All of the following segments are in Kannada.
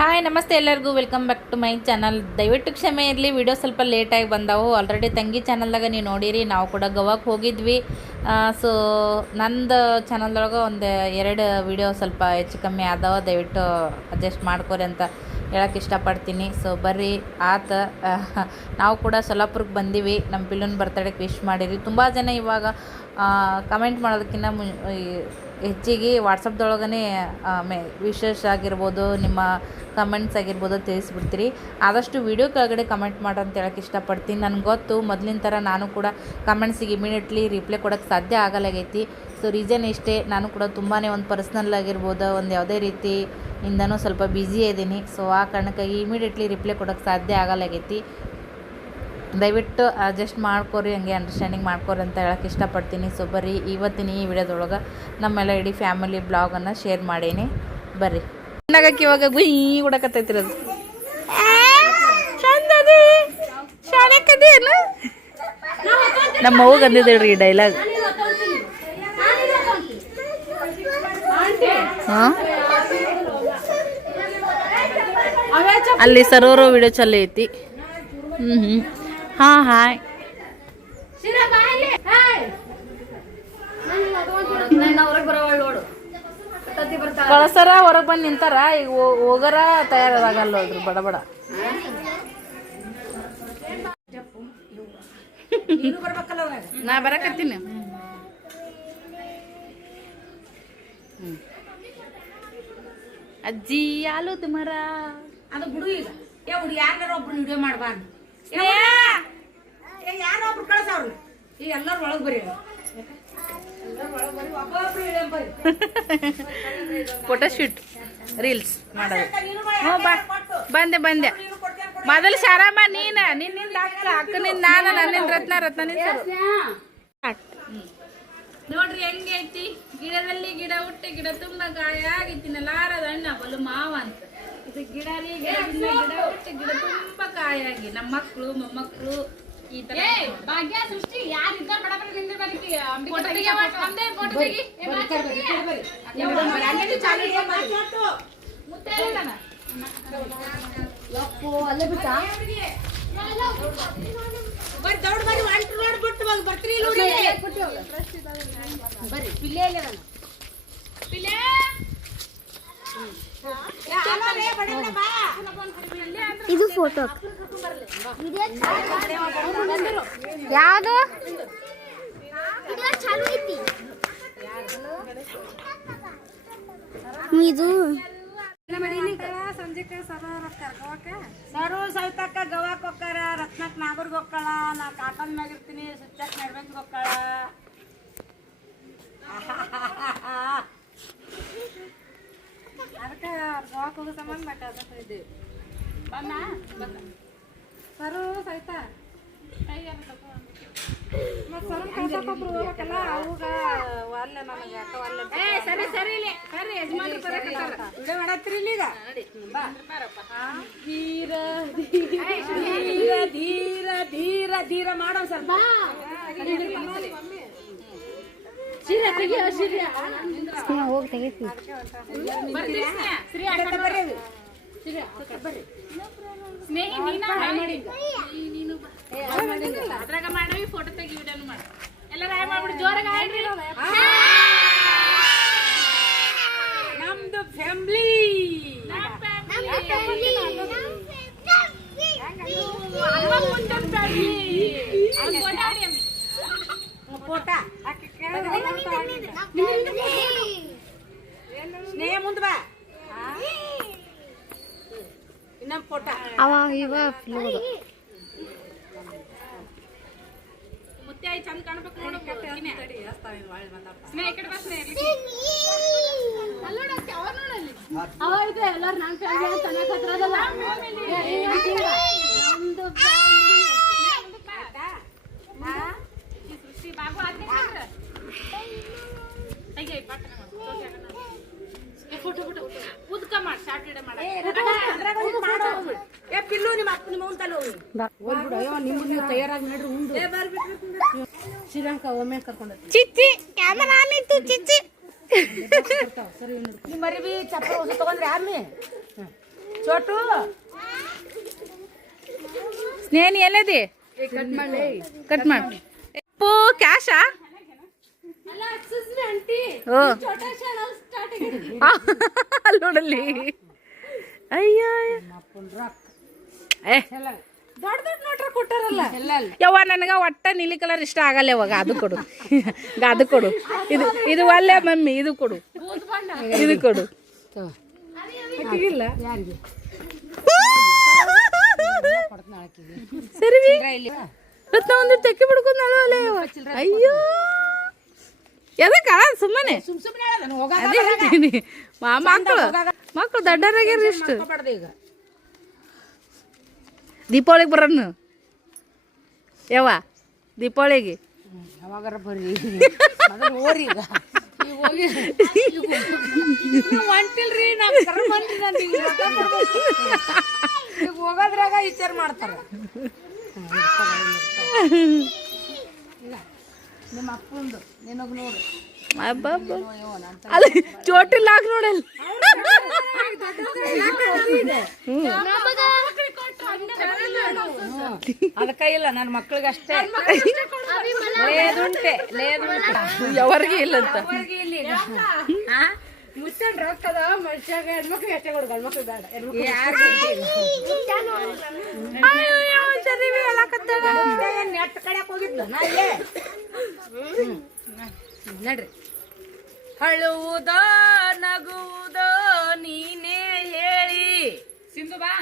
ಹಾಯ್ ನಮಸ್ತೆ ಎಲ್ಲರಿಗೂ welcome back to my channel. ದಯವಿಟ್ಟು ಕ್ಷಮೆ ಇರಲಿ, ವಿಡಿಯೋ ಸ್ವಲ್ಪ ಲೇಟಾಗಿ ಬಂದವು. ಆಲ್ರೆಡಿ ತಂಗಿ ಚಾನಲ್ದಾಗ ನೀವು ನೋಡಿರಿ, ನಾವು ಕೂಡ ಗೋವಾಕ್ಕೆ ಹೋಗಿದ್ವಿ. ಸೊ ನಂದು ಚಾನಲ್ದೊಳಗೆ ಒಂದು 2 ವಿಡಿಯೋ ಸ್ವಲ್ಪ ಹೆಚ್ಚು ಕಮ್ಮಿ ಆದವ. ದಯವಿಟ್ಟು ಅಡ್ಜಸ್ಟ್ ಮಾಡ್ಕೊರಿ ಅಂತ ಹೇಳಕ್ಕೆ ಇಷ್ಟಪಡ್ತೀನಿ. ಸೊ ಬರ್ರಿ ಆತ ನಾವು ಕೂಡ ಸೊಲ್ಲಾಪುರಕ್ಕೆ ಬಂದೀವಿ. ನಮ್ಮ ಪಿಲ್ಲುನ ಬರ್ತಡೇಗೆ ವಿಶ್ ಮಾಡಿರಿ. ತುಂಬ ಜನ ಇವಾಗ ಕಮೆಂಟ್ ಮಾಡೋದಕ್ಕಿಂತ ಹೆಚ್ಚಿಗೆ ವಾಟ್ಸಪ್ದೊಳಗೇ ವಿಶೇಷ ಆಗಿರ್ಬೋದು, ನಿಮ್ಮ ಕಮೆಂಟ್ಸ್ ಆಗಿರ್ಬೋದು ತಿಳಿಸ್ಬಿಡ್ತೀರಿ. ಆದಷ್ಟು ವೀಡಿಯೋ ಕೆಳಗಡೆ ಕಮೆಂಟ್ ಮಾಡಿ ಅಂತ ಹೇಳಕ್ಕೆ ಇಷ್ಟಪಡ್ತೀನಿ. ನನಗೆ ಗೊತ್ತು ಮೊದಲಿನ ಥರ ನಾನು ಕೂಡ ಕಮೆಂಟ್ಸಿಗೆ ಇಮಿಡಿಯೇಟ್ಲಿ ರಿಪ್ಲೈ ಕೊಡೋಕ್ಕೆ ಸಾಧ್ಯ ಆಗಲಾಗೈತಿ. ಸೊ ರೀಸನ್ ಇಷ್ಟೇ, ನಾನು ಕೂಡ ತುಂಬಾ ಒಂದು ಪರ್ಸ್ನಲ್ ಆಗಿರ್ಬೋದು, ಒಂದು ಯಾವುದೇ ರೀತಿ ಇಂದನೂ ಸ್ವಲ್ಪ ಬ್ಯುಸಿ ಇದ್ದೀನಿ. ಸೊ ಆ ಕಾರಣಕ್ಕಾಗಿ ಇಮಿಡಿಯೇಟ್ಲಿ ರಿಪ್ಲೈ ಕೊಡೋಕ್ಕೆ ಸಾಧ್ಯ ಆಗಲಾಗೈತಿ. ದಯವಿಟ್ಟು ಅಡ್ಜಸ್ಟ್ ಮಾಡ್ಕೊರಿ, ಹಂಗೆ ಅಂಡರ್ಸ್ಟ್ಯಾಂಡಿಂಗ್ ಮಾಡ್ಕೊರಿ ಅಂತ ಹೇಳಕ್ಕೆ ಇಷ್ಟಪಡ್ತೀನಿ. ಸೊ ಬರ್ರಿ ಇವತ್ತಿನ ಈ ವಿಡಿಯೋದೊಳಗೆ ನಮ್ಮೆಲ್ಲ ಇಡೀ ಫ್ಯಾಮಿಲಿ ಬ್ಲಾಗನ್ನು ಶೇರ್ ಮಾಡೀನಿ. ಬರ್ರಿ ನಾಗಕ್ಕೆ ಇವಾಗ ಗುಯ್ ಹುಡಕತ್ತೈತಿರೋದು ಶಾಣೆಕದೇನು ನಮ್ಮ ಅವ್ಗೆ ಅಂದಿದ್ದೇಳ್ರಿ ಈ ಡೈಲಾಗ್. ಹಾಂ ಅಲ್ಲಿ ಸರೋರೋ ವಿಡಿಯೋ ಚಲೋ ಐತಿ. ಹಾಂ ಹಾಯ್ ಕಳಸರ ಹೊರಗೆ ಬಂದು ನಿಂತಾರ. ಈಗ ಹೋಗರ ತಯಾರಾಗಲ್ಲ ಹೋದ್ರು ಬಡ ಬಡ. ನಾ ಬರಕತ್ತೀನಿ. ಅಜ್ಜಿ ಆಲೂ ತುಮರ ಅದು ಬಿಡು. ಈಗ ಯಾರು ಒಬ್ರು ವಿಡಿಯೋ ಮಾಡ್ಬಾರ್ದು, ಯಾರೋ ಒಬ್ರು ಕಳ್ಸವ್ರು. ಈಗ ಎಲ್ಲರೂ ಒಳಗೆ ಬರೀ ಫೋಟೋಶೂಟ್ ರೀಲ್ಸ್ ಮಾಡೋದು. ಹ್ಞೂ ಬಂದೆ ಮೊದಲು ಶಾರಮ್ಮ ನಿನ್ನಿಂದ ಅಕ್ಕನಿಂದ ನಾನು, ನನ್ನಿಂದ ರತ್ನ ನೋಡ್ರಿ ಹೆಂಗೈತಿ. ಗಿಡದಲ್ಲಿ ಗಿಡ ಹುಟ್ಟಿ ಗಿಡ ತುಂಬ ಗಾಯ ಆಗಿತ್ತಿನಲಾರದ ಅಣ್ಣ ಬಲು ಮಾವ ಅಂತ. ಇದು ಗಿಡ ರೀ, ಗಿಡದಿಂದ ಗಿಡ ಹುಟ್ಟಿ ಗಿಡ ತುಂಬ ಕಾಯಾಗಿ ನಮ್ಮ ಮಕ್ಕಳು ಮೊಮ್ಮಕ್ಕಳು ಈ ತರ ಭಾಗ್ಯ ಸೃಷ್ಟಿ ಯಾರಿದ್ದಾರೆ ಬಡಬಡ ನಿಂದ ಬರಕ್ಕೆ ಫೋಟೋ ತೆಗಿ ಒಂದೇ ಫೋಟೋ ತೆಗಿ ಮುತ್ತೆ ಇಲ್ಲ ಲಪ್ಪು ಅಲ್ಲೇ ಬಿಟ್ಟ ಬರ್ ದೌಡ್ ಬರಿ ಅಂಟು ನೋಡ್ಬಿಟ್ಟು ಬರ್ತೀರಿ ನೋಡಿ. ಬರ್ರಿ ಪಿಲ್ಲೆ ಇಲ್ಲ ನಾನು ಪಿಲ್ಲೆ ಇದು ಫೋಟೋ ಯಾವುದು ಇದು ಸಂಜೆಕ್ಕೆ ಸರು ಸವಿತಕ್ಕ ಗವಾಕ್ ಹೋಗ್ತಾರ, ರತ್ನಕ್ ನಾಗರ್ಗ್ ಹೋಗ್ಕಳ, ನಾ ಕಾಕನ್ ಮ್ಯಾಗ ಇರ್ತೀನಿ, ಸುಚ್ಚಕ್ ನಡ್ಬೇಕ್ ಹೋಗ್ಕಳ. ಅದಕ್ಕೆ ಗವಾಕ್ ಹೋಗೋ ಸಂಬಂಧ ಮಾತಾಡ್ತಿದ್ದೀವಿ. ಸರು ಸವಿತ ಸರು ಕಳ್ಸಕ್ಕೊಬ್ರು ಹೋಗ್ಬೇಕಲ್ಲ, ಅವಾಗ ಒಲ್ಲೆ ನನಗೆ ಅಕ್ಕ ಒಲ್ಲೆ ಸರಿ ಸರಿ ಸರಿ ಯಜಮಾನ್ರು ಬರಕತ್ತಾರ. ವಿಡಿಯೋ ಮಾಡತ್ತೀರಿ ಇಲ್ಲಿ ಈಗ ಧೀರ ಧೀರ ಧೀರ ಧೀರ ಧೀರ ಮಾಡೋ ಸ್ವಲ್ಪ ಸೀರೆ ತೆಗಿಯೋ ಸೀರೆ ಹೋಗಿ ತೆಗಿಸಿ. ಸ್ನೇಹಿ ನೀನು ಅದ್ರಾಗ ಮಾಡವಿ ಫೋಟೋ ತೆಗಿ ವಿಡಿಯೋನು ಮಾಡ. ಎಲ್ಲರೂ ಹಾಯ್ ಮಾಡ್ಬಿಡು, ಜೋರಾಗಿ ಹಾಯ್ರಿ. ನಮ್ದು ಫ್ಯಾಮಿಲಿ ಫೋಟೋ ಸ್ನೇಹ ಮುಂದೆ ಬಾ. ಇನ್ನೊಂದು ಫೋಟೋ ಅವ ಇವ ಮುತ್ತೆ ಚಂದ ಕಾಣ್ಬೇಕು ನೋಡು. ಸ್ನೇಹ ಕಡೆ ಬಾ ಸ್ನೇಹ. ಅವ ಇದೆ ಎಲ್ಲರೂ ನಮ್ಮ ಫ್ಯಾಮಿಲಿ ಚೆನ್ನಾಗಿ ಹತ್ರದಲ್ಲ. ಸೃಷ್ಟಿ ಬಾಗು ಆದ್ಮೇಲೆ ಫೋಟೋ ಫೋಟೋ ಉದ್ಕ ಮಾಡಿ ಶಾರ್ಟ್ ವಿಡಿಯೋ ಮಾಡಿ. ಪಿಲ್ಲು ನಿಮ್ಮ ಅಪ್ಪ ನಿಮ್ಮ ಅವ್ನ ತಲೆ ಹೋಗ್ಬಿಡು. ಅಯ್ಯೋ ನಿಮ್ಮ ನೀವು ತಯಾರಾಗಿ ನೋಡ್ರಿ ಉಂಡು ಶ್ರೀಲಂಕ ಒಮ್ಮೆ ಕರ್ಕೊಂಡು ಚಿಚ್ಚಿ ಕ್ಯಾಮರಾ ನಿಂತು ಚಿಚ್ಚಿ ಸರಿ ನಿಮ್ಮ ಮರಿಬಿ ಚಪ್ಪಲ್ ಹೊಸ ತಗೊಂಡ್ರಿ ಆಮಿ ಚೋಟು ಸ್ನೇಹಿ ಎಲ್ಲದಿ ಕಟ್ ಮಾಡಿ ಅಪ್ಪು ಕ್ಯಾಶಾ ಓ ಅಲ್ಲಿ ನೋಡಲ್ಲಿ ಅಯ್ಯ ಏ ದೊಡ್ಡ ದೊಡ್ಡ ನೋಟ್ರ ಕೊಟ್ಟಾರಲ್ಲ ಯವ್ವ ನನಗೆ ಒಟ್ಟ ನೀಲಿ ಕಲರ್ ಇಷ್ಟ ಆಗಲ್ಲ ಯಾವಾಗ ಅದು ಕೊಡು ಅದು ಕೊಡು ಇದು ಒಳ್ಳೆ ಮಮ್ಮಿ ಇದು ಕೊಡು ಇದು ಕೊಡು ಇಲ್ಲ ಯಾರಿಗೆ ಸರಿ ಇವತ್ತು ಒಂದು ತೆಕ್ಕಿ ಬಿಡ್ಕೊಂಡು ಅಳವಲ್ಲ ಅಯ್ಯೋ ಎದಕ್ಕ ಸುಮ್ಮನೆ ಅದೇ ಹೇಳ್ತೀನಿ ಮಕ್ಕಳು ದೊಡ್ಡರಾಗ್ಯಾರ ಇಷ್ಟು ಈಗ ದೀಪಾವಳಿಗೆ ಬರೋಣ ಯಾವ ದೀಪಾವಳಿಗೆ ಯಾವಾಗಾರ ಬರ್ರಿ ಓರಿ ಈಗ ಹೊಂಟಿಲ್ರಿ ಈಗ ಹೋಗೋದ್ರಾಗ ವಿಚಾರ ಮಾಡ್ತಾರ ನಿಮ್ಮ ಅಪ್ಪಂದು ನಿನಗ್ ನೋಡು ಅಲ್ಲಿ ಚೋಟಿಲ್ಲ ನೋಡಲ್ಲ ಅದಕ್ಕ ಇಲ್ಲ ನನ್ನ ಮಕ್ಳಿಗೆ ಅಷ್ಟೇ ಲೇದುಂಟೆ ಯಾವ್ರಿಗೆ ಇಲ್ಲ ಅಂತ ಮುಚ್ಚನ್ ರೊಕ್ಕದ ಮನುಷ್ಯಾಗ ಹೆಣ್ಮಕ್ಳಿಗೆ ಅಷ್ಟೇ ಕೊಡು ಗಂಡ್ಮಕ್ಳು ಬೇಡ ನೆಟ್ ಕಡೆಕ್ ಹೋಗಿದ್ಲು ನಾ ಇಲ್ಲೇ ನಡ್ರಿ ಅಳುವುದೋ ನಗುವುದೋ ನೀನೇ ಹೇಳಿ ಸಿಂಧು ಬಾ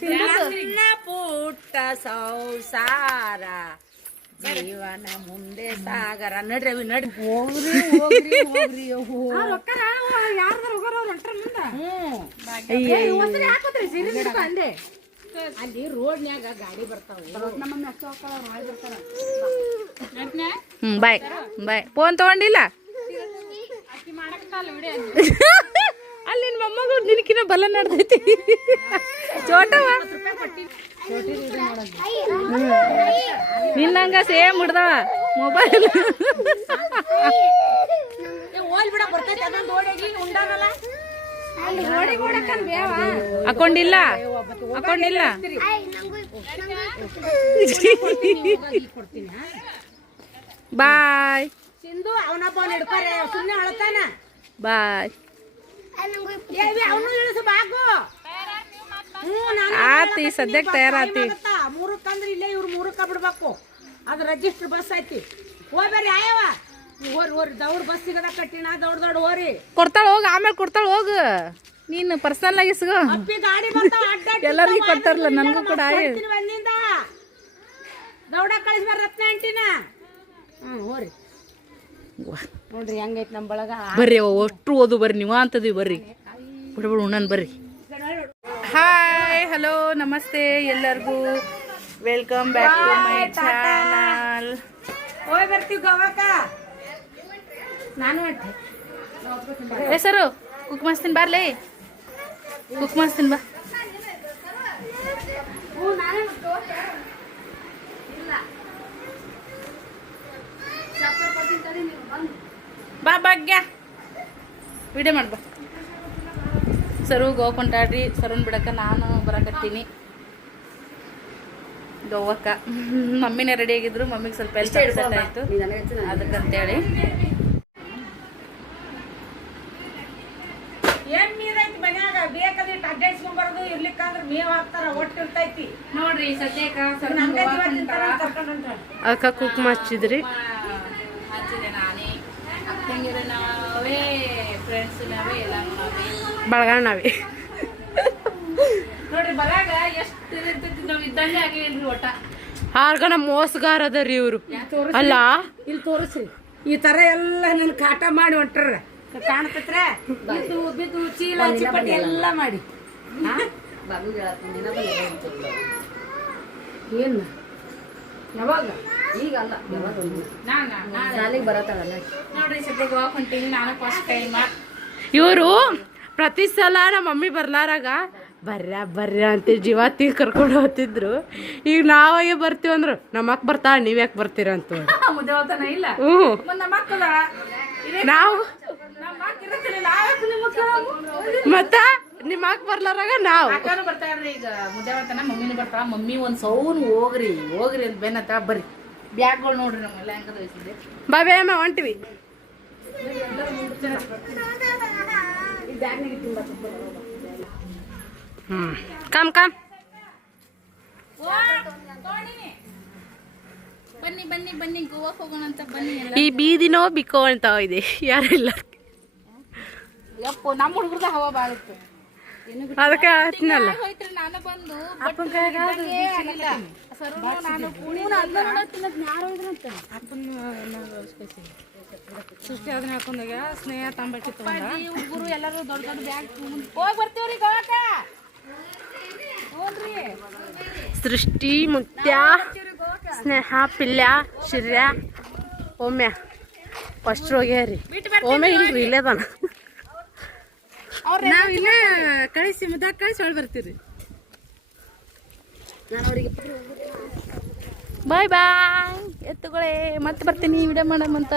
ಸಣ್ಣ ಪುಟ್ಟ ಸಂಸಾರ ಜೀವನ ಮುಂದೆ ಸಾಗರ ನಡ್ರಿ ಅವಿ ನಡ್ರಿ ಹೋಗ್ರಿ ಹೋಗ್ರಿ ಹೋಗ್ರಿ ಯಾರ್ದಾರ ಹೋಗೋರು ಹೊಂಟ್ರ ಮುಂದ ಅಂದೆ ಅಲ್ಲಿ ರೋಡ್ನ್ಯಾಗ ಗಾಡಿ ಬರ್ತಾವ ನಮ್ಮನ್ನ ಬಾಯ್ ಬಾಯ್ ಫೋನ್ ತಗೊಂಡಿಲ್ಲ ಅಲ್ಲಿ ನಿನ್ನ ಮೊಮ್ಮಗಳು ನಿನಕಿನ ಬಲ ನಡ್ದೈತಿ ಚೋಟವ ನಿನ್ನಂಗ ಸೇಮ್ ಹಿಡ್ದವ ಮೊಬೈಲ್ ಹಾಕೊಂಡಿಲ್ಲ ಹಾಕೊಂಡಿಲ್ಲ ಬಾಯ್ ಸಿಂಧು ಅವನಪ್ಪ ಹಿಡ್ಕೋರೆ ಸುಮ್ಮನೆ ಅಳತಾನ ಬಾಯ್ ಅವನು ಇಳಿಸು ಬಾಗು ಆತಿ ಸದ್ಯಕ್ಕೆ ತಯಾರಾತಿ ಮೂರಕ್ಕೆ ಅಂದ್ರೆ ಇಲ್ಲೇ ಇವ್ರು ಮೂರಕ್ಕ ಬಿಡ್ಬೇಕು ಅದು ರಿಜಿಸ್ಟರ್ ಬಸ್ ಐತಿ ಹೋಗ್ಬೇರಿ ಆಯವ ಓರಿ ದೌಡ್ ಬಸ್ ಸಿಗದ ಕಟ್ಟಿನ ದೊಡ್ಡ ಓರಿ ಕೊಡ್ತಾಳ ಹೋಗ ಆಮೇಲೆ ಕೊಡ್ತಾಳ ಹೋಗ ನೀನು ಪರ್ಸನಲ್ ಆಗಿ ಸಿಗೋ ಗಾಡಿ ಬರ್ತಾವ ಎಲ್ಲರಿಗೂ ಕೊಡ್ತಾರಲ್ಲ ನನಗೂ ಕೂಡ ಬಂದಿಂದ ದೌಡ ಕಳಿಸ್ಬಾರ ರತ್ನ ಅಂಟಿನ ಹೋರಿ ನೋಡ್ರಿ ಹೆಂಗೈತಿ ನಮ್ಮ ಬಳಗ ಬರ್ರಿ ಅಷ್ಟು ಓದು ಬರ್ರಿ ನೀವು ಅಂತದ್ವಿ ಬರ್ರಿ ಬಿಡ್ಬಿಡು ಉಣ್ಣನ್ ಬರ್ರಿ ಹಾಯ್ ಹಲೋ ನಮಸ್ತೆ ಎಲ್ಲರಿಗೂ welcome back to my channel ಹೋಗಿ ಬರ್ತೀವಿ ಗೋವಾಕ ನಾನು ಹೆಸರು ಕುಕ್ ಮಾಡಿಸ್ತೀನಿ ಬಾರ್ಲಿ ಕುಕ್ ಮಾಡಿಸ್ತೀನಿ ಬಾ ಬಾ ಭಾಗ್ಯ ವಿಡಿಯೋ ಮಾಡ್ಬಾ ಸರು ಗೋವಾ ಕೊಂಟಾಡ್ರಿ ಸರುನ್ ಬಿಡಕ್ಕೆ ನಾನು ಬರಕತ್ತೀನಿ ಗೋವಾಕ್ಕ ಮಮ್ಮಿನೇ ರೆಡಿ ಆಗಿದ್ರು ಮಮ್ಮಿಗೆ ಸ್ವಲ್ಪ ಎಲ್ಲಿ ಸೆಟ್ ಆಯಿತು ಅದಕ್ಕಂತೇಳಿ ಏನ್ ನೀರೈತಿ ಮನ್ಯಾಗ ಬೇಕಾದಿಟ್ಟು ಅಡ್ಡಾಡ್ಸ್ಕೊಂಬಾರದು ಇರ್ಲಿಕ್ಕಂದ್ರ ಮೇವ್ ಹಾಕ್ತಾರ ಒಟ್ಟು ಇರ್ತೈತಿ ನೋಡ್ರಿ ಸದ್ಯಕ್ಕೆ ಅಕ್ಕ ಕುಕ್ ಮಾಡ್ಸಿದ್ರಿ ಹಚ್ಚಿದೆ ನಾನೇ ಅಕ್ಕಂಗಿರ ನಾವೇ ಫ್ರೆಂಡ್ಸ್ ನಾವೇ ಎಲ್ಲ ನಾವೇ ಬಳಗಾಣ ನಾವೇ ನೋಡ್ರಿ ಬರಾಗ ಎಷ್ಟು ಇರ್ತೈತಿ ನಾವು ಇದ್ದಂಗೆ ಆಗಿಲ್ರಿ ಒಟ್ಟ ಆರ್ಗನ ಮೋಸಗಾರ ಅದರಿ ಇವ್ರು ಅಲ್ಲ ಇಲ್ಲಿ ತೋರಿಸ್ರಿ ಈ ತರ ಎಲ್ಲ ನನ್ ಕಾಟ ಮಾಡಿ ಹೊಂಟ್ರ ಕಾಣ್ತೈತ್ರ ಬಿದ್ದು ಬಿದ್ದು ಚೀಲ ಚಿಪ್ಪಟ್ಟಿ ಎಲ್ಲ ಮಾಡಿ ಏನ್ ಯಾವಾಗ ಈಗಲ್ಲ ಶಾಲೆಗೆ ಬರತ್ತಾಳಲ್ಲ ನೋಡ್ರಿ ಸದ್ಯ ಗೋವಾ ಹೊಂಟೀನಿ ನಾನು ಫಸ್ಟ್ ಟೈಮ್ ಇವರು ಪ್ರತಿ ಸಲ ನಮ್ಮ ಮಮ್ಮಿ ಬರ್ಲಾರಾಗ ಬರ್ರ ಅಂತ ಜೀವ ತೀ ಕರ್ಕೊಂಡು ಹೋಗ್ತಿದ್ರು ಈಗ ನಾವಾಗೆ ಬರ್ತೀವಿ ಅಂದ್ರು ನಮ್ಮ ಅಕ್ಕ ಬರ್ತಾಳ ನೀವ್ ಯಾಕೆ ಬರ್ತೀರ ಅಂತ ಮುದ್ದೆ ಹೋಗ್ತಾನ ಇಲ್ಲ ಹ್ಞೂ ನಾವು ಮತ್ತ ನಿಮ್ಮ ಅಕ್ಕ ಬರ್ಲಾರಾಗ ನಾವು ಅಕ್ಕನೂ ಬರ್ತಾಳ್ರಿ ಈಗ ಮುದ್ದೆ ಮಾಡ್ತಾನ ಮಮ್ಮಿನೂ ಬರ್ತಾಳ ಮಮ್ಮಿ ಒಂದು ಸೌನ್ ಹೋಗ್ರಿ ಅಂತ ಬೆನ್ನತ್ತ ಬರ್ರಿ ಬ್ಯಾಗ್ಗಳು ನೋಡ್ರಿ ನಮ್ಮೆಲ್ಲ ಹೆಂಗದ ವಹಿಸಿದ್ದೆ ಬಾಬೆ ಅಮ್ಮ ಹೊಂಟಿವಿ ಕಮ್ ಕಮ್ ಬನ್ನಿ ಬನ್ನಿ ಬನ್ನಿ ಗೋವಾಕ್ ಹೋಗೋಣ ಅಂತ ಬನ್ನಿ ಈ ಬೀದಿನೋ ಬಿಕ್ಕೋ ಅಂತ ಇದೆ ಯಾರಿಲ್ಲ ಯಪ್ಪು ನಮ್ಮ ಹುಡುಗರ್ದ ಹವಾ ಭಾಳ ಇತ್ತು ಅದಕ್ಕೆ ಹೇಳ್ತೀನಲ್ಲ ಹೋಯ್ತ್ರಿ ನಾನು ಬಂದು ಅಪ್ಪನ ಕೈಯಾಗ ಸರು ನಾನು ಸೃಷ್ಟಿ ಅದನ್ನ ಹಾಕೊಂಡಾಗ ಸ್ನೇಹ ತಂಬಾಕಿ ಹುಡುಗರು ಎಲ್ಲರೂ ದೊಡ್ಡ ದೊಡ್ಡ ಬ್ಯಾಗ್ ಹೋಗಿ ಬರ್ತೀವ್ರಿ ಗೋವಾಕ ನೋಡ್ರಿ ಸೃಷ್ಟಿ ಮುತ್ಯ ಸ್ನೇಹ ಪಿಲ್ಯ ಶಿರ್ಯ ಒಮ್ಮೆ ಫಸ್ಟ್ ಹೋಗ್ಯಾರಿ ಒಮ್ಮೆ ಇಲ್ರಿ ಇಲ್ಲೇದಾನ ನಾವ್ ಇಲ್ಲೇ ಕಳಿಸಿ ಮುದ್ದಾಗ ಕಳಿಸಿ ಹೊಳ್ ಬರ್ತೀರಿ ಬಾಯ್ ಬಾಯ್ ಎತ್ತುಗಳೇ ಮತ್ತೆ ಬರ್ತೀನಿ ವಿಡಿಯೋ ಮಾಡಮಂತ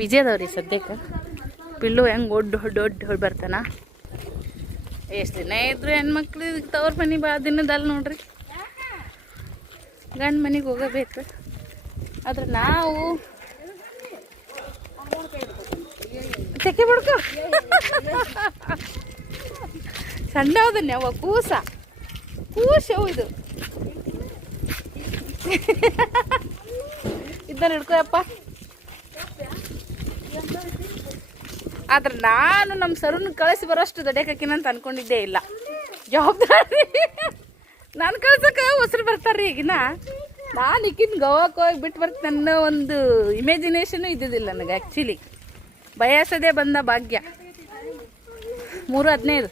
ಬಿಜಿ ಅದಾವ್ರಿ ಸದ್ಯಕ್ಕೆ ಪಿಲ್ಲು ಹೆಂಗೆ ಹೊಡ್ ಬರ್ತಾನ ಎಷ್ಟು ದಿನ ಇದ್ರು ಹೆಣ್ಮಕ್ಳು ತವ್ರ ಮನೆ ಭಾಳ ದಿನದಲ್ಲ ನೋಡ್ರಿ ಗಂಡ ಮನೆಗೆ ಹೋಗಬೇಕು ಆದ್ರೆ ನಾವು ತೆಕ್ಕೆ ಬಿಡ್ಕೊ ಸಣ್ಣ ಹೌದನ್ನೇ ಅವ ಕೂಸವು ಇದು ಇದನ್ನ ಹಿಡ್ಕೊಯಪ್ಪ ಆದ್ರೆ ನಾನು ನಮ್ಮ ಸರನ್ನ ಕಳಿಸಿ ಬರೋಷ್ಟು ದೊಡ್ಡಕ್ಕಿನಂತ ಅನ್ಕೊಂಡಿದ್ದೇ ಇಲ್ಲ ಜವಾಬ್ದಾರಿ ನಾನು ಕಳ್ಸಕ್ಕೆ ಹೊಸರು ಬರ್ತಾರ್ರಿ ಈಗಿನ ನಾನು ಈಗಿನ ಗೋವಾಕ್ಕೆ ಹೋಗಿ ಬಿಟ್ಟು ಬರ್ತೀನಿ ಅನ್ನೋ ಒಂದು ಇಮ್ಯಾಜಿನೇಷನು ಇದ್ದಿದ್ದಿಲ್ಲ ನನಗೆ ಆ್ಯಕ್ಚುಲಿ ಬಯಸದೇ ಬಂದ ಭಾಗ್ಯ 3:15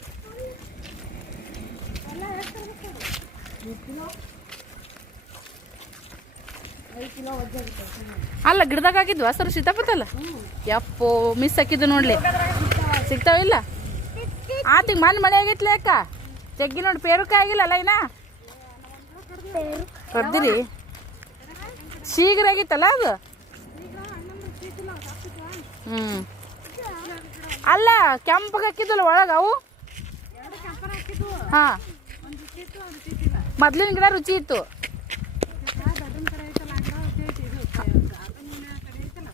ಅಲ್ಲ ಗಿಡದಾಗ ಹಾಕಿದ್ವಾ ಸರ್ ಸೀತಾಪತ್ತಲ್ಲ ಯಪ್ಪೋ ಮಿಸ್ ಹಾಕಿದ್ದು ನೋಡ್ಲಿ ಸಿಗ್ತಾವಿಲ್ಲ ಆತಿಗೆ ಮಳೆ ಆಗೈತ್ಲಿ ಅಕ್ಕ ಜಗ್ಗಿ ನೋಡಿ ಪೇರುಕಾಯಿ ಆಗಿಲ್ಲಲ್ಲ ಇನ್ನ ಬರ್ದಿರಿ ಶೀಘ್ರ ಆಗಿತ್ತಲ್ಲ ಅದು ಅಲ್ಲ ಕೆಂಪಗೆ ಹಾಕಿದ್ವಲ್ಲ ಒಳಗೆ ಅವು ಹಾಂ ಮೊದ್ಲಿನ ಗಿಡ ರುಚಿ ಇತ್ತು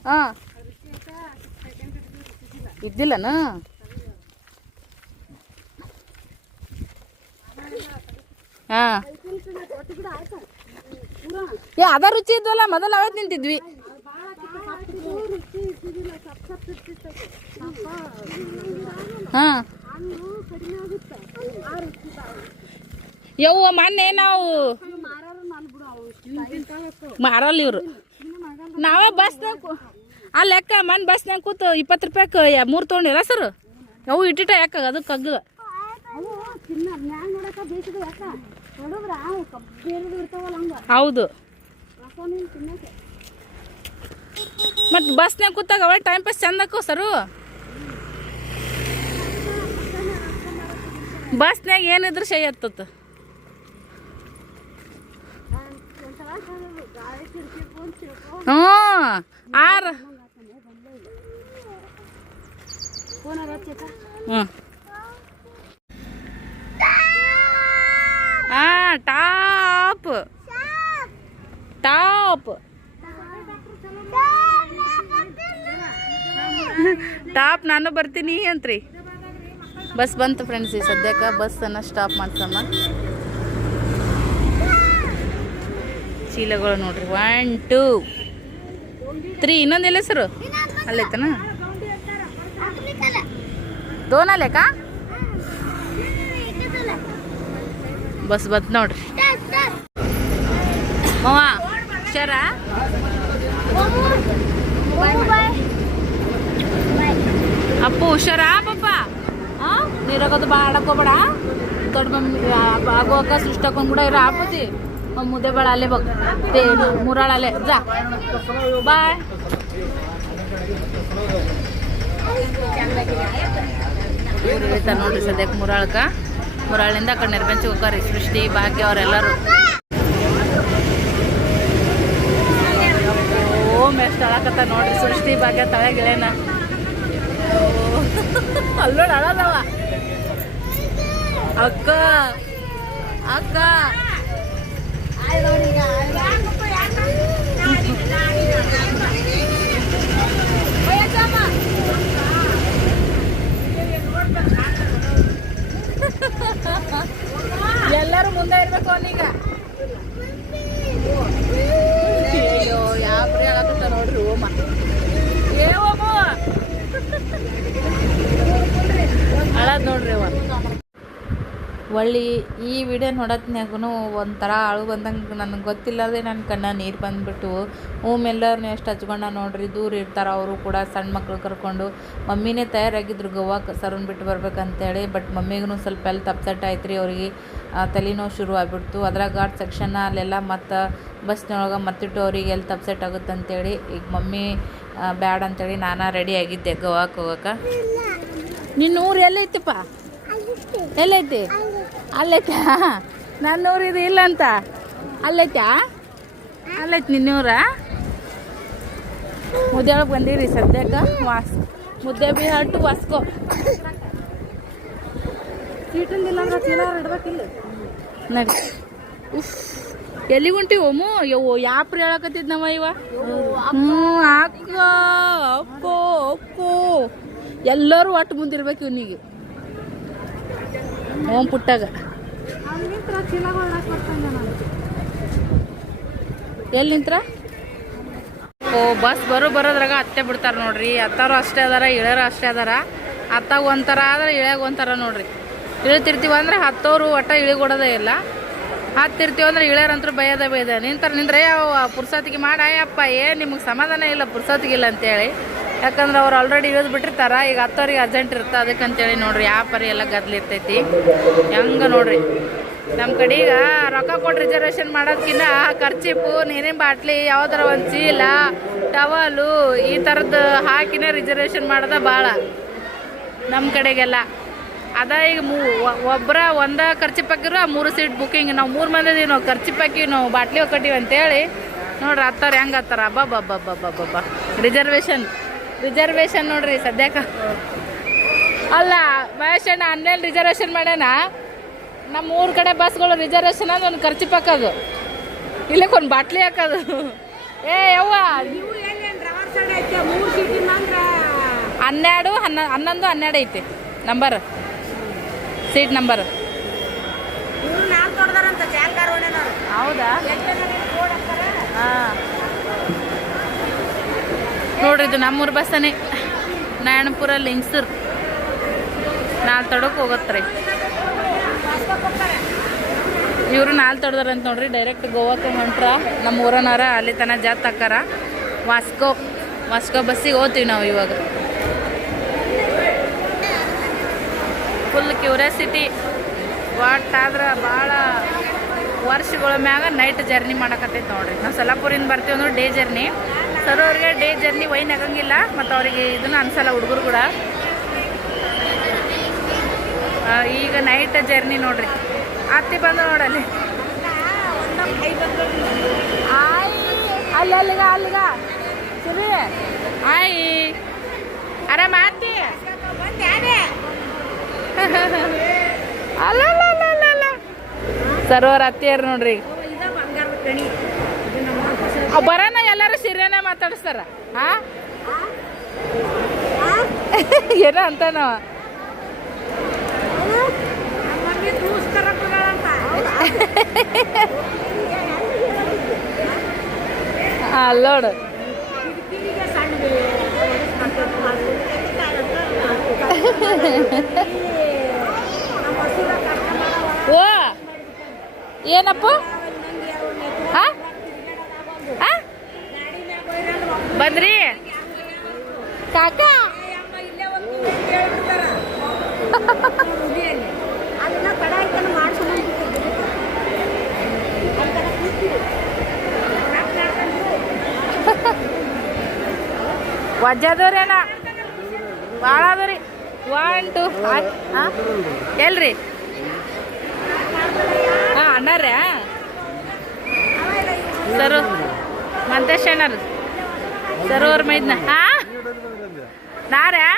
ಹಾಂ ಇದ್ದಿಲ್ಲನ ಹಾಂ ಏ ಅದ ರುಚಿ ಇದ್ವಲ್ಲ ಮೊದಲು ಅವತ್ತು ನಿಂತಿದ್ವಿ ಹಾಂ ಯವ್ವ ಮೊನ್ನೆ ನಾವು ಮಾರಲ್ಲ ಇವರು ನಾವ ಬಸ್ನಾಗ ಆ ಲೆಕ್ಕ ಮನ್ ಬಸ್ನಾಗ ಕೂತು 20 ರೂಪಾಯಿಗೆ 3 ತೊಗೊಂಡಿರ ಸರ್ ಅವು ಇಟ್ಟಿಟ ಯಾಕ ಅದು ಕಗ್ಗ ಹೌದು ಮತ್ತು ಬಸ್ನಾಗ ಕೂತಾಗ ಅವ ಟೈಮ್ ಪಾಸ್ ಚಂದಕ್ಕೋ ಸರು ಬಸ್ನಾಗ ಏನಿದ್ರು ಶೈ ಹತ್ತತ್ತು ಹ್ಞೂ ಆರು ಹ್ಞೂ ಹಾಂ ಟಾಪ್ ನಾನು ಬರ್ತೀನಿ ಅಂತ್ರಿ ಬಸ್ ಬಂತು ಫ್ರೆಂಡ್ಸ್ ಈ ಸದ್ಯಕ್ಕೆ ಬಸ್ಸನ್ನು ಸ್ಟಾಪ್ ಮಾಡ್ಸಮ್ಮ ಚೀಲಗಳು ನೋಡ್ರಿ 1 2 3 ಇನ್ನೊಂದಿಲ್ಲ ಸರು ಅಲ್ಲೈತನ ದೋನಲ್ಲೇಕ ಬಸ್ ಬಂತು ನೋಡ್ರಿ ಮಾವ ಹುಷಾರ ಅಪ್ಪು ಹುಷಾರ ಪಪ್ಪ ನೀರಾಗೋದು ಭಾಳ ಆಡಕೋಬೇಡ ದೊಡ್ಡ ಮಮ್ಮಿ ಆಗೋಕ ಸೃಷ್ಟಾಕೊಂಡ್ ಕೂಡ ಇರೋ ಆಪತಿ ಮುದ್ದೆ ಬೇಡ ಅಲ್ಲೇ ಬಗ್ ಮುರಾಳ ಅಲ್ಲೇ ಜಾ ಬಾಯ್ ಹೇಳ್ತಾರೆ ನೋಡ್ರಿ ಸದ್ಯಕ್ಕೆ ಮುರಾಳಿಂದ ಆ ಕಡೆ ನಿರ್ಬಂಚಿ ಹೋಗ್ರಿ ಸೃಷ್ಟಿ ಭಾಗ್ಯ ಅವರೆಲ್ಲರೂ ಓ ಮೆಸ್ಟ್ ಅಳಕತ್ತ ನೋಡ್ರಿ ಸೃಷ್ಟಿ ಭಾಗ್ಯ ತಳಗಿಳೇನ ಅಲ್ಲೋಡ ಅಳದವ ಅಕ್ಕ ಅಕ್ಕ ಎಲ್ಲರೂ ಮುಂದೆ ಇರ್ಬೇಕು ಅವನೀಗ. ಅಯ್ಯೋ ಯಾಕ್ರಿ ಹೇಳಕತ್ತ ನೋಡ್ರಿ ಓಮ ಏ ಓಮ ಅಳದ್ ನೋಡ್ರಿ ಅವ. ಒಳ್ಳಿ ಈ ವಿಡಿಯೋ ನೋಡತ್ನ್ಯಾಗೂ ಒಂಥರ ಅಳು ಬಂದಂಗೆ ನನಗೆ ಗೊತ್ತಿಲ್ಲದೆ ನನ್ನ ಕಣ್ಣ ನೀರು ಬಂದುಬಿಟ್ಟು ಎಲ್ಲರನ್ನೂ ಎಷ್ಟು ಹಚ್ಕೊಂಡ ನೋಡ್ರಿ. ದೂರ ಇರ್ತಾರೆ ಅವರು ಕೂಡ ಸಣ್ಣ ಮಕ್ಳು ಕರ್ಕೊಂಡು. ಮಮ್ಮಿನೇ ತಯಾರಾಗಿದ್ರು ಗೋವಾಕ್ಕೆ ಸರ್ನ ಬಿಟ್ಟು ಬರ್ಬೇಕಂತೇಳಿ. ಬಟ್ ಮಮ್ಮಿಗೂ ಸ್ವಲ್ಪ ಹೆಲ್ತ್ ಅಪ್ಸೆಟ್ ಆಯ್ತು ರೀ. ಅವ್ರಿಗೆ ತಲೆನೋವು ಶುರು ಆಗಿಬಿಡ್ತು. ಅದ್ರಾಗ ಘಾಟ್ ಸೆಕ್ಷನ್ ಅಲ್ಲೆಲ್ಲ ಮತ್ತು ಬಸ್ನೊಳಗೆ ಮತ್ತಿಟ್ಟು ಅವ್ರಿಗೆ ಹೆಲ್ತ್ ಅಪ್ಸೆಟ್ ಆಗುತ್ತೆ ಅಂತೇಳಿ ಈಗ ಮಮ್ಮಿ ಬ್ಯಾಡ ಅಂತೇಳಿ ನಾನು ರೆಡಿ ಆಗಿದ್ದೆ ಗೋವಾಕ್ಕೆ ಹೋಗೋಕೆ. ನಿನ್ನ ಊರು ಎಲ್ಲೈತಿಪ್ಪ? ಎಲ್ಲೈತಿ? ಅಲ್ಲೈತಾ? ನನ್ನ ಊರು ಇದು ಇಲ್ಲ ಅಂತ ಅಲ್ಲೈತಾ? ಅಲ್ಲೈತಿ ನಿನ್ನೂರ? ಮುದ್ದೆ ಒಳಗೆ ಬಂದೀರಿ ಸದ್ಯಕ್ಕೆ. ಮುದ್ದೆ ಬಿಹಾರ್ ಟು ವಾಸ್ಕೋ. ಸೀಟಿಂದಿಲ್ಲ ಅಂದ್ರೆ ಚೀಲ ಇಡ್ಬೇಕಿಲ್ಲ ನಡಿ. ಎಲ್ಲಿಗೆ ಹೊಂಟಿವಿ ಓಮು? ಯವ್ವ ಯಾಪ್ರಿ ಹೇಳಕತ್ತಿದ್ ನಮ್ಮ ಇವ. ಅಕ್ಕ ಅಕ್ಕೋ ಅಕ್ಕೋ ಎಲ್ಲರೂ ಒಟ್ಟು ಮುಂದಿರ್ಬೇಕು ಇವನಿಗೆ. ಓಂ ಪುಟ್ಟಾಗ ಎಲ್ಲಿ ನಿಂತ್ರ? ಓ ಬಸ್ ಬರೋದ್ರಾಗ ಅತ್ತೆ ಬಿಡ್ತಾರೆ ನೋಡ್ರಿ. ಅತ್ತಾರು ಅಷ್ಟೇ ಅದಾರ, ಇಳ್ಯಾರು ಅಷ್ಟೇ ಅದಾರ. ಅತ್ತಾಗ ಒಂಥರ ಆದ್ರೆ ಇಳ್ಯಾಗ ಒಂಥರ ನೋಡ್ರಿ. ಇಳಿತಿರ್ತೀವಿ ಅಂದ್ರೆ ಹತ್ತೋರು ಒಟ್ಟ ಇಳಿಗೊಡೋದೇ ಇಲ್ಲ. ಹತ್ತಿರ್ತೀವಿ ಅಂದ್ರೆ ಇಳ್ಯಾರಂತೂ ಬೈಯದ ನಿಂದ್ರೆ ಯಾವ ಪುರ್ಸತ್ತಿಗೆ ಮಾಡಾಯಪ್ಪ ನಿಮಗೆ ಸಮಾಧಾನ ಇಲ್ಲ ಪುರ್ಸತ್ತಿಗಿಲ್ಲ ಅಂತೇಳಿ. ಯಾಕಂದ್ರೆ ಅವ್ರು ಆಲ್ರೆಡಿ ಇಳಿದು ಬಿಟ್ಟಿರ್ತಾರ. ಈಗ ಹತ್ತೋರಿಗೆ ಅರ್ಜೆಂಟ್ ಇರುತ್ತೆ ಅದಕ್ಕಂತೇಳಿ ನೋಡ್ರಿ ಯಾವ ಪರಿ ಎಲ್ಲ ಗದ್ಲಿರ್ತೈತಿ ಹೆಂಗೆ ನೋಡ್ರಿ. ನಮ್ಮ ಕಡೆ ಈಗ ರೊಕ್ಕ ಕೊಟ್ಟು ರಿಸರ್ವೇಷನ್ ಮಾಡೋದಕ್ಕಿಂತ ಖರ್ಚಿಪು, ನೀರಿನ ಬಾಟ್ಲಿ, ಯಾವ್ದಾರ ಒಂದು ಚೀಲ, ಟವಲು ಈ ಥರದ್ದು ಹಾಕಿನೇ ರಿಸರ್ವೇಷನ್ ಮಾಡೋದ ಭಾಳ ನಮ್ಮ ಕಡೆಗೆಲ್ಲ. ಅದ ಈಗ ಒಬ್ಬರ ಒಂದ ಖರ್ಚಿಪಾಕಿರೋ 3 ಸೀಟ್ ಬುಕ್ಕಿಂಗ್. ನಾವು 3 ಮಂದಿ ಇದೀವಿ. ನಾವು ಖರ್ಚಿಪಾಕಿ ನಾವು ಬಾಟ್ಲಿ ಒಕ್ಕಟ್ಟಿವಿ ಅಂತೇಳಿ ನೋಡ್ರಿ ಹತ್ತಾರ ಹೆಂಗೆ ಹತ್ತಾರ. ಅಬ್ಬಬ್ಬಬ್ಬಬ್ಬಬ್ಬ ರಿಸರ್ವೇಷನ್ ನೋಡ್ರಿ ಸದ್ಯಕ್ಕೆ. ಅಲ್ಲ ಮಹೇಶಣ್ಣ ಅನ್ನೇಲಿ ರಿಸರ್ವೇಷನ್ ಮಾಡ್ಯಾನ. ನಮ್ಮ ಊರ ಕಡೆ ಬಸ್ಗಳು ರಿಸರ್ವೇಷನ್ ಅಂದ್ರೆ ಒಂದು ಖರ್ಚು ಹಾಕೋದು, ಇಲ್ಲಕ್ಕೆ ಒಂದು ಬಾಟ್ಲಿ ಹಾಕೋದು. ಏ ಯವ್ವ 12 11 12 ಐತಿ ನಂಬರ್, ಸೀಟ್ ನಂಬರ್. ಹೌದಾ? ಹಾಂ ನೋಡ್ರಿ ಇದು ನಮ್ಮೂರು ಬಸ್ಸನೇ. ನಾರಾಯಣಪುರ ಲಿಂಗ್ಸೂರು ತಡೋಕೆ ಹೋಗತ್ರಿ. ಇವರು ತಡ್ದಾರಂತ ನೋಡ್ರಿ. ಡೈರೆಕ್ಟ್ ಗೋವಾಕ್ಕೆ ಹೊಂಟ್ರ. ನಮ್ಮ ಊರನಾರ ಅಲ್ಲಿ ತನಕ ಜಾತ್ ಹಾಕಾರ. ವಾಸ್ಕೋ ಬಸ್ಸಿಗೆ ಹೋಗ್ತೀವಿ ನಾವು ಇವಾಗ. Full curiosity. ಒಟ್ಟಾದ್ರೆ ಭಾಳ ವರ್ಷಗಳ ಮ್ಯಾಗ ನೈಟ್ ಜರ್ನಿ ಮಾಡಕತ್ತೈತೆ ನೋಡ್ರಿ. ನಾವು ಸಲಾಪುರಿಂದ ಬರ್ತೀವಿ ಅಂದ್ರೆ ಡೇ ಜರ್ನಿ. ಸರ್ ಅವ್ರಿಗೆ ಡೇ ಜರ್ನಿ ವೈನ್ ಆಗಂಗಿಲ್ಲ, ಮತ್ತು ಅವ್ರಿಗೆ ಇದನ್ನು ಅನ್ಸಲ್ಲ ಹುಡುಗರು ಕೂಡ. ಈಗ ನೈಟ್ ಜರ್ನಿ ನೋಡ್ರಿ. ಅತ್ತಿ ಬಂದು ನೋಡಲ್ಲಿ ಅಲ್ಲಿಗ ಸರಿ ಆಯ್ ಆರಾಮ ಆತಿ. ಅಲ್ಲ ಸರೋವರ ಅತ್ತಿಯಾರ ನೋಡ್ರಿ. ಬರೋಣ ಎಲ್ಲರೂ ಸಿರಿಯನ್ನ ಮಾತಾಡಿಸ್ತಾರ. ಏನೋ ಅಂತಾನ ಅಲ್ಲೋಡು. ಓ ಏನಪ್ಪ ಬಂದ್ರಿ ಕಾಕ? ವಜ್ಜಾದವ್ರೇನ ಭಾಳ ಅದ ರೀ. 1 2 ಎಲ್ರಿ? ಅಣ್ಣಾರ್ಯಾ ಸರು ಮಂತೇಶ್ ಅಣ್ಣರು ಸರೋವರ್ ಮೈದ್ನ ನಾರ್ಯಾ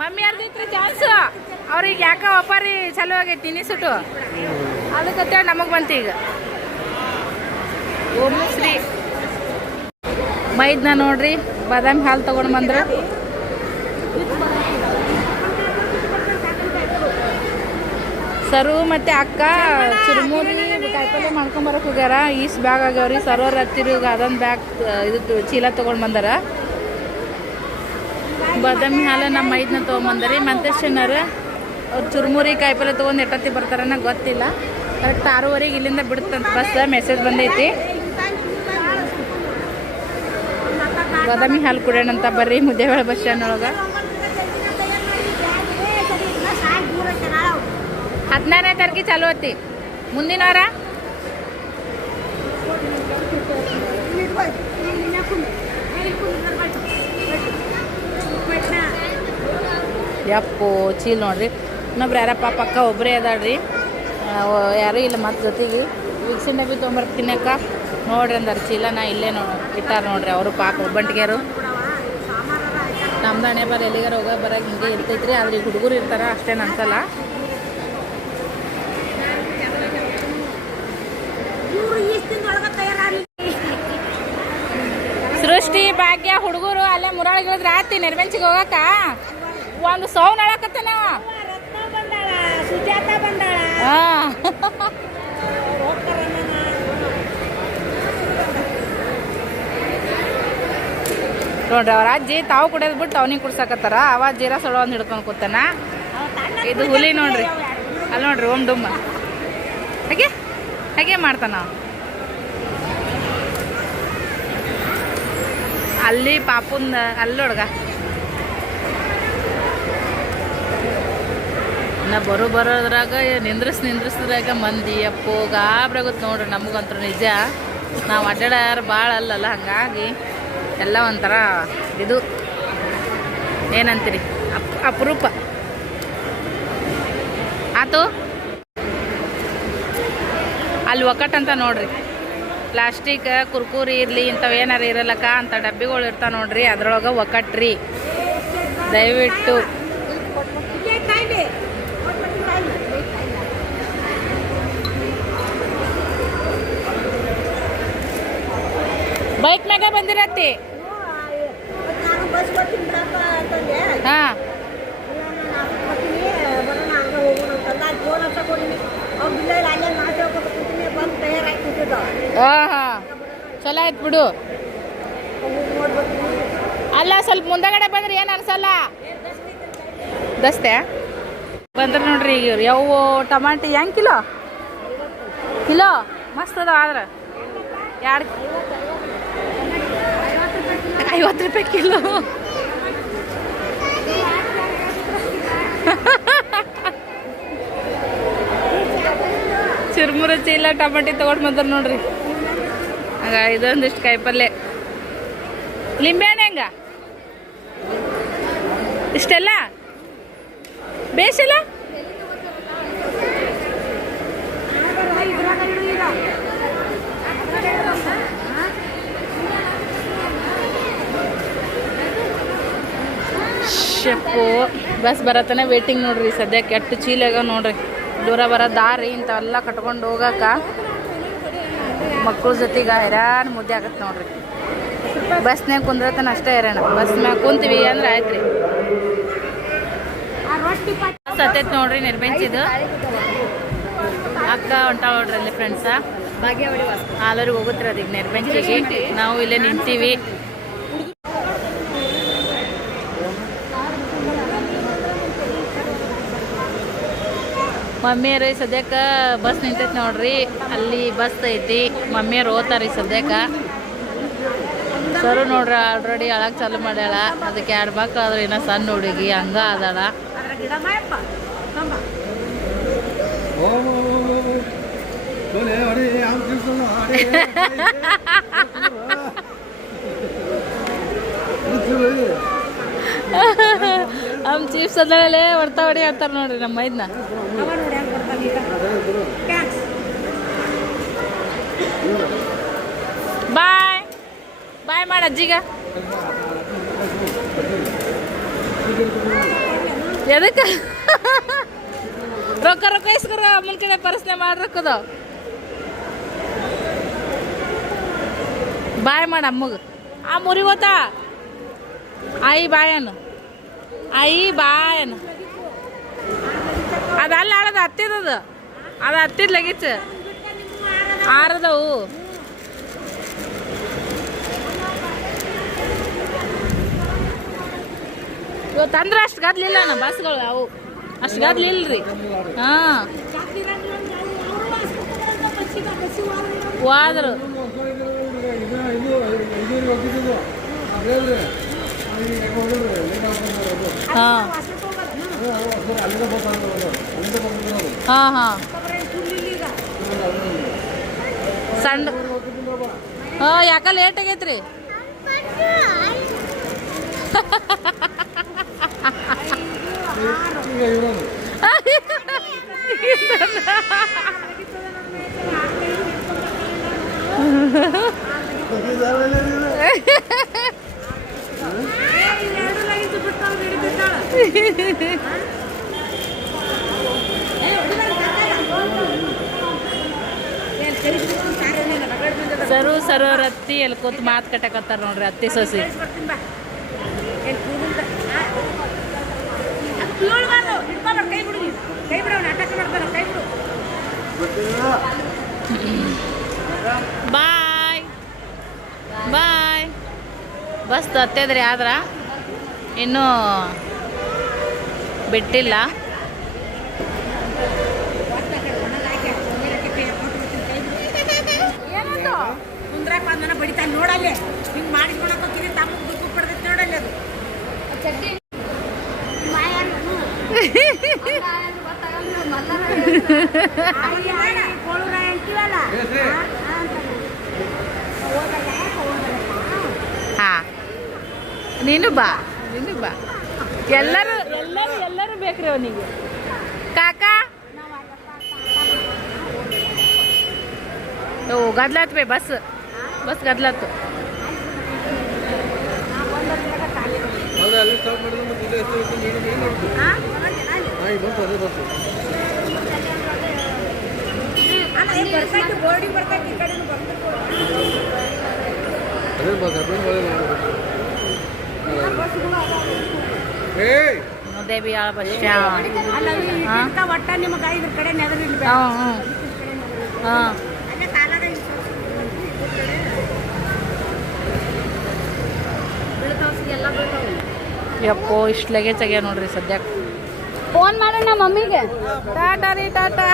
ಮಮ್ಮಿ ಅರ್ಧೈತ್ರಿ ಚಾನ್ಸ್ ಅವ್ರಿಗೆ ಯಾಕೆ ಒಪ್ಪಾರಿ ಚಲೋ ಆಗೈತಿ ತಿನ್ನಿಸುಟ್ಟು ಅದಕ್ಕೆ ನಮಗೆ ಬಂತು ಈಗ ಓಂ ಶ್ರೀ ಮೈದ್ನ ನೋಡ್ರಿ ಬಾದಾಮಿ ಹಾಲು ತೊಗೊಂಡು ಬಂದ್ರೆ ಸರು ಮತ್ತು ಅಕ್ಕ ಚುರುಮುರಿ ಕಾಯಿಪಲ್ಲೆ ಮಾಡ್ಕೊಂಬರಕ್ಕೆ ಹೋಗ್ಯಾರ ಈಸ್ ಬ್ಯಾಗ್ ಆಗ್ಯಾವ್ರಿ ಸರೋರ್ ಹತ್ತಿರ ಅದೊಂದು ಬ್ಯಾಗ್ ಇದು ಚೀಲ ತೊಗೊಂಡು ಬಂದಾರ ಬಾದಾಮಿ ಹಾಲು ನಮ್ಮ ಮೈದ್ನ ತೊಗೊಂಬಂದಾರಿ ಮಂತೇಶನರ ಅವ್ರು ಚುರುಮುರಿ ಕಾಯಿಪಲ್ಲೆ ತೊಗೊಂಡು ಎಟ್ಟತ್ತಿ ಬರ್ತಾರನ್ನ ಗೊತ್ತಿಲ್ಲ ಕರೆಕ್ಟ್ 6:30 ಇಲ್ಲಿಂದ ಬಿಡುತ್ತಂತ ಬಸ್ ಮೆಸೇಜ್ ಬಂದೈತಿ ಬಾದಾಮಿ ಹಾಲು ಕುಡಿಯೋಣಂತ ಬರ್ರಿ ಮುದ್ದೇಬೇಳೆ ಬಸ್ ಸ್ಟ್ಯಾಂಡ್ ಒಳಗೆ 16ನೇ ತಾರೀಕಿಗೆ ಚಾಲು ಐತಿ ಮುಂದಿನ ವಾರ ಯಪ್ಪೋ ಚೀಲ್ ನೋಡ್ರಿ ಇನ್ನೊಬ್ರು ಯಾರಪ್ಪ ಪಕ್ಕ ಒಬ್ಬರೇ ಅದಾಳ್ರಿ ಯಾರೂ ಇಲ್ಲ ಮತ್ತು ಜೊತೆಗೆ ವಿಕ್ಸಿನ ಬಿ ತೊಗೊಂಬರ್ತೀನಿ ಅಕ್ಕ ನೋಡ್ರಿ ಅಂದಾರ ಚೀಲನ ಇಲ್ಲೇ ಇಟ್ಟಾರ ನೋಡ್ರಿ ಅವರು ಪಾಪ ಒಬ್ಬಂಟಿಗೆರು ನಮ್ದು ಹಣೆ ಬರ ಎಲ್ಲಿಗಾರ ಹೋಗೋ ಬರೋಕೆ ಹಿಂಗೆ ಇರ್ತೈತ್ರಿ ಆದ್ರೆ ಈಗ ಹುಡುಗರು ಇರ್ತಾರ ಅಷ್ಟೇನು ಅನ್ಸಲ್ಲ ಸೃಷ್ಟಿ ಭಾಗ್ಯ ಹುಡುಗರು ಅಲ್ಲೇ ಮುರಾಳಿಗಳಿದ್ರೆ ಆತಿ ನಿರ್ಬೆಂಚಿಗೆ ಹೋಗಕ್ಕ ಒಂದು ಸೌನ್ ಅಳಕತ್ತ ನಾವು ನೋಡ್ರಿ ಅವ್ರ ಅಜ್ಜಿ ತಾವು ಕುಡಿಯೋದು ಬಿಟ್ಟು ಅವನಿಗೆ ಕುಡ್ಸಕತ್ತಾರ ಅವ ಜೀರಾ ಸೊಳ ಒಂದು ಹಿಡ್ಕೊಂಡು ಕೂತಾನ ಇದು ಹುಲಿ ನೋಡ್ರಿ ಅಲ್ಲಿ ನೋಡ್ರಿ ಓಮ್ ಡುಮ್ಮ ಹಾಗೆ ಹಾಗೆ ಮಾಡ್ತಾನ ಅಲ್ಲಿ ಪಾಪುಂದ ಅಲ್ಲಿ ಹುಡ್ಗ ನಾ ಬರೋದ್ರಾಗ ನಿಂದ್ರಿಸ್ದ್ರಾಗ ಮಂದಿ ಅಪ್ಪೋ ಗಾಬ್ರಾಗುತ್ತೆ ನೋಡ್ರಿ ನಮಗಂತೂ ನಿಜ ನಾವು ಅಡ್ಡಾಡ್ಯಾರ ಭಾಳ ಅಲ್ಲಲ್ಲ ಹಂಗಾಗಿ ಎಲ್ಲ ಒಂಥರ ಇದು ಏನಂತೀರಿ ಅಪರೂಪ ಆತು ಅಲ್ಲಿ ಒಕ್ಕಟ್ಟಂತ ನೋಡ್ರಿ ಪ್ಲಾಸ್ಟಿಕ್ ಕುರ್ಕುರಿ ಇರಲಿ ಇಂಥವು ಏನಾರು ಇರಲ್ಲಕ್ಕ ಅಂತ ಡಬ್ಬಿಗಳು ಇರ್ತಾವೆ ನೋಡ್ರಿ ಅದ್ರೊಳಗೆ ಒಕ್ಕಟ್ರಿ ದಯವಿಟ್ಟು ಬೈಕ್ ಮ್ಯಾಗ ಬಂದಿರತ್ತಿ ಹಾಂ ಹಾಂ ಚಲೋ ಆಯ್ತು ಬಿಡು ಅಲ್ಲ ಸ್ವಲ್ಪ ಮುಂದಗಡೆ ಬಂದ್ರೆ ಏನು ಅನ್ಸಲ್ಲ ದಸ್ತೆ ಬಂದ್ರೆ ನೋಡ್ರಿ ಈಗ ಇವ್ರು ಯಾವ ಟಮಾಟಿ ಹೆಂಗೆ ಕಿಲೋ ಮಸ್ತ್ ಅದ ಆದ್ರೆ 50 ರೂಪಾಯಿ ಕಿಲೋ ಚುರುಮುರು ಚೀಲ ಟಮಾಟಿ ತೊಗೊಂಡು ಬಂದ್ರೆ ನೋಡ್ರಿ ಆಗ ಇದೊಂದಿಷ್ಟು ಕಾಯಿಪಲ್ಲೆ ಲಿಂಬೆಹಣ್ಣು ಹೆಂಗ ಇಷ್ಟೆಲ್ಲ ಬೇಸಿಲ್ಲ ಶೆಪ್ಪು ಬಸ್ ಬರತ್ತನೇ ವೇಟಿಂಗ್ ನೋಡ್ರಿ ಸದ್ಯಕ್ಕೆ ಎಷ್ಟು ಚೀಲಾಗ ನೋಡ್ರಿ ದೂರ ಬರೋ ದಾರಿ ಇಂಥವೆಲ್ಲ ಕಟ್ಕೊಂಡು ಹೋಗಾಕ ಮಕ್ಕಳ ಜೊತೆಗೆ ಹೈರಾಣ ಮುದ್ದೆ ಆಗತ್ತೆ ನೋಡ್ರಿ ಬಸ್ನ್ಯಾಗ ಕುಂದ್ರತನ ಅಷ್ಟೇ ಹೈರಾಣ ಬಸ್ ಮ್ಯಾಗ ಕುಂತೀವಿ ಅಂದ್ರೆ ಆಯ್ತು ರೀ ಸತ್ತೈತೆ ನೋಡ್ರಿ ನಿರ್ಬೆಂಚಿದು ಅಕ್ಕ ಹೊಂಟಾಳ ನೋಡ್ರಿ ಅಲ್ಲಿ ಫ್ರೆಂಡ್ಸ ಹಾಲೂರಿಗೆ ಹೋಗುತ್ತೀರ ಅದೀಗ ನಿರ್ಬೆಂಚಿಗೆ ನಾವು ಇಲ್ಲೇ ನಿಂತೀವಿ ಮಮ್ಮಿಯರು ಸದ್ಯಕ್ಕೆ ಬಸ್ ನಿಂತೈತಿ ನೋಡ್ರಿ ಅಲ್ಲಿ ಬಸ್ ಐತಿ ಮಮ್ಮಿಯರು ಓದ್ತಾರ ಈ ಸದ್ಯಕ್ಕೆ ಸರು ನೋಡ್ರಿ ಆಲ್ರೆಡಿ ಅಳಕ್ಕೆ ಚಾಲು ಮಾಡ್ಯಾಳ ಅದಕ್ಕೆ 2 ಮಕ್ಳು ಆದ್ರೆ ಇನ್ನೂ ಸಣ್ಣ ಹುಡುಗಿ ಹಂಗ ಅದಾಳ ನಮ್ಮ ಚೀಫ್ ಸದಳಲ್ಲೇ ಹೊಡ್ತಾ ಹೊಡಿ ಅಂತಾರೆ ನೋಡ್ರಿ ನಮ್ಮ ಮೈದ್ನ ಬಾಯ್ ಬಾಯ್ ಮಾಡ ಅಜ್ಜಿಗ ಎದಕ್ಕೆ ರೊಕ್ಕ ರೊಕ್ಕ ಇಸ್ಕೊರ ಅಮ್ಮನ ಕಡೆ ಪರ್ಸ್ನೆ ಮಾಡ್ರಕ್ಕದ ಬಾಯ್ ಮಾಡ ಅಮ್ಮಗ ಆ ಮುರಿ ಗೊತ್ತಾ ಆಯಿ ಬಾಯನು ಆಯಿ ಬಾಯನು ಅದಲ್ಲ ಆಳದ ಹತ್ತಿದದು ಅದು ಹತ್ತಿದ್ ಲಗೀಚ್ ಆರದವು ಇವತ್ತು ಅಂದ್ರೆ ಅಷ್ಟು ಗದ್ಲಿಲ್ಲ ನಾ ಬಸ್ಗಳು ಅವು ಅಷ್ಟು ಗದ್ಲಿಲ್ರಿ ಹಾಂ ಹೋದ್ರು ಹಾಂ ಹಾಂ ಹಾಂ ಸಣ್ಣ ಹಾಂ ಯಾಕ ಲೇಟ್ ಆಗೈತ್ರಿ ಸರೋರ್ ಹತ್ತಿ ಎಲ್ಲಿ ಕೂತ್ ಮಾತು ಕಟ್ಟಕತ್ತಾರ ನೋಡ್ರಿ ಅತ್ತಿ ಸೊಸಿ ಬಾಯ್ ಬಾಯ್ ಬಸ್ ಹತ್ತಿದ್ರಿ ಆದ್ರ ಇನ್ನೂ ಬಿಟ್ಟಿಲ್ಲ ಕುಂದ್ರಾಕ ಬಂದನ ಬಡಿತಾನೆ ನೋಡಲ್ಲೇ ಹಿಂಗೆ ಮಾಡಿಸ್ಕೊಳಕ್ ಹೋಗ್ತೀನಿ ತಮ್ಮ ದುಡ್ಡು ಪಡೆದೈತೆ ನೋಡಲ್ಲಿ ಅದು ಹಾ ನೀನು ಬಾ ಎಲ್ಲರೂ ಎಲ್ಲರೂ ಎಲ್ಲರೂ ಬೇಕ್ರಿ ಅವನಿಗೆ ಕಾಕಾ ಓ ಗದ್ಲಾತ್ ಬೇ ಬಸ್ ಗದ್ಲಾತು ಬೋರ್ಡಿಂಗ್ ಬರ್ತೈತಿ ಈ ಕಡೆನೂ ದೇವಿ ಆಳ ಬಸ್ ಒಟ್ಟ ನಿಮಗೆ ಇದ್ರ ಕಡೆ ನೆದರಿಲ್ಲ ಹಾಂ ಹಾಂ ಯಪ್ಪೋ ಇಷ್ಟು ಲಗೇಜ್ ಆಗ್ಯಾವ ನೋಡ್ರಿ ಸದ್ಯಕ್ಕೆ ಫೋನ್ ಮಾಡೋಣ ಮಮ್ಮಿಗೆ ಟಾಟಾ ರೀ ಟಾಟಾ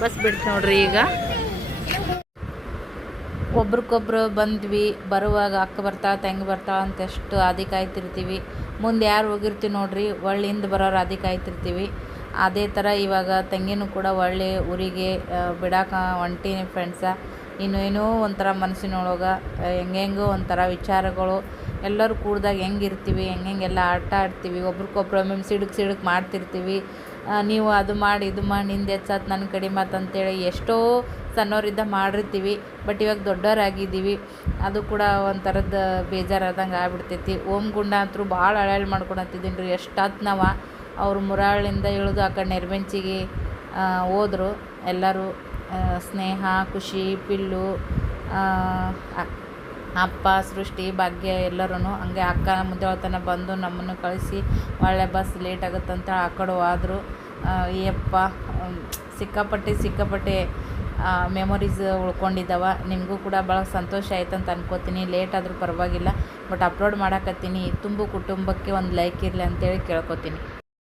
ಬಸ್ ಬಿಡ್ತು ನೋಡ್ರಿ ಈಗ ಒಬ್ರಿಗೊಬ್ರು ಬಂದ್ವಿ ಬರುವಾಗ ಅಕ್ಕ ಬರ್ತಾಳೆ ತಂಗಿ ಬರ್ತಾಳೆ ಅಂತ ಎಷ್ಟು ಆದಿ ಕಾಯ್ತಿರ್ತೀವಿ ಮುಂದೆ ಯಾರು ಹೋಗಿರ್ತೀವಿ ನೋಡ್ರಿ ಒಳ್ಳಿಂದ ಬರೋರು ಆದಿ ಕಾಯ್ತಿರ್ತೀವಿ ಅದೇ ಥರ ಇವಾಗ ತಂಗಿನೂ ಕೂಡ ಒಳ್ಳೆ ಊರಿಗೆ ಬಿಡಾಕ ಹೊಂಟೀನಿ ಫ್ರೆಂಡ್ಸ ಇನ್ನೇನೋ ಒಂಥರ ಮನಸ್ಸಿನೊಳಗೆ ಹೆಂಗೆಂಗೋ ಒಂಥರ ವಿಚಾರಗಳು ಎಲ್ಲರೂ ಕೂಡ್ದಾಗ ಹೆಂಗಿರ್ತೀವಿ ಹೆಂಗೆಲ್ಲ ಆಟ ಆಡ್ತೀವಿ ಒಬ್ರಿಗೊಬ್ರು ಒಮ್ಮೆ ಸಿಡುಕ್ ಮಾಡ್ತಿರ್ತೀವಿ ನೀವು ಅದು ಮಾಡಿ ಇದು ಮಾಡಿ ನಿಂದು ಹೆಚ್ಚಾತ್ ನನ್ನ ಕಡಿಮೆ ಅಂತೇಳಿ ಎಷ್ಟೋ ಸಣ್ಣವರಿದ್ದ ಮಾಡಿರ್ತೀವಿ ಬಟ್ ಇವಾಗ ದೊಡ್ಡವರಾಗಿದ್ದೀವಿ ಅದು ಕೂಡ ಒಂಥರದ ಬೇಜಾರಾದಂಗೆ ಆಗ್ಬಿಡ್ತೈತಿ ಓಮ್ ಗುಂಡ ಅಂತೂ ಭಾಳ ಅಳಾಳ್ ಮಾಡ್ಕೊಳತ್ತಿದ್ದೀನಿ ರೀ ಎಷ್ಟಾತ್ ನಾವು ಅವ್ರು ಮುರಾಳಿಂದ ಇಳಿದು ಆ ಕಡೆ ನೆರಬೆಂಚಿಗೆ ಹೋದರು ಎಲ್ಲರೂ ಸ್ನೇಹ ಖುಷಿ ಪಿಲ್ಲು ಅಪ್ಪ ಸೃಷ್ಟಿ ಭಾಗ್ಯ ಎಲ್ಲರೂ ಹಂಗೆ ಅಕ್ಕ ಮುಂದೆ ತನಕ ಬಂದು ನಮ್ಮನ್ನು ಕಳಿಸಿ ಒಳ್ಳೆ ಬಸ್ ಲೇಟ್ ಆಗುತ್ತಂತ ಆ ಕಡೆ ಹೋದ್ರು ಯಪ್ಪ ಸಿಕ್ಕಾಪಟ್ಟೆ ಮೆಮೊರೀಸ್ ಉಳ್ಕೊಂಡಿದ್ದಾವೆ ನಿಮಗೂ ಕೂಡ ಭಾಳ ಸಂತೋಷ ಆಯ್ತು ಅಂತ ಅನ್ಕೋತೀನಿ ಲೇಟ್ ಆದರೂ ಪರವಾಗಿಲ್ಲ ಬಟ್ ಅಪ್ಲೋಡ್ ಮಾಡಾಕತ್ತೀನಿ ತುಂಬು ಕುಟುಂಬಕ್ಕೆ ಒಂದು ಲೈಕ್ ಇರಲಿ ಅಂತೇಳಿ ಕೇಳ್ಕೊತೀನಿ.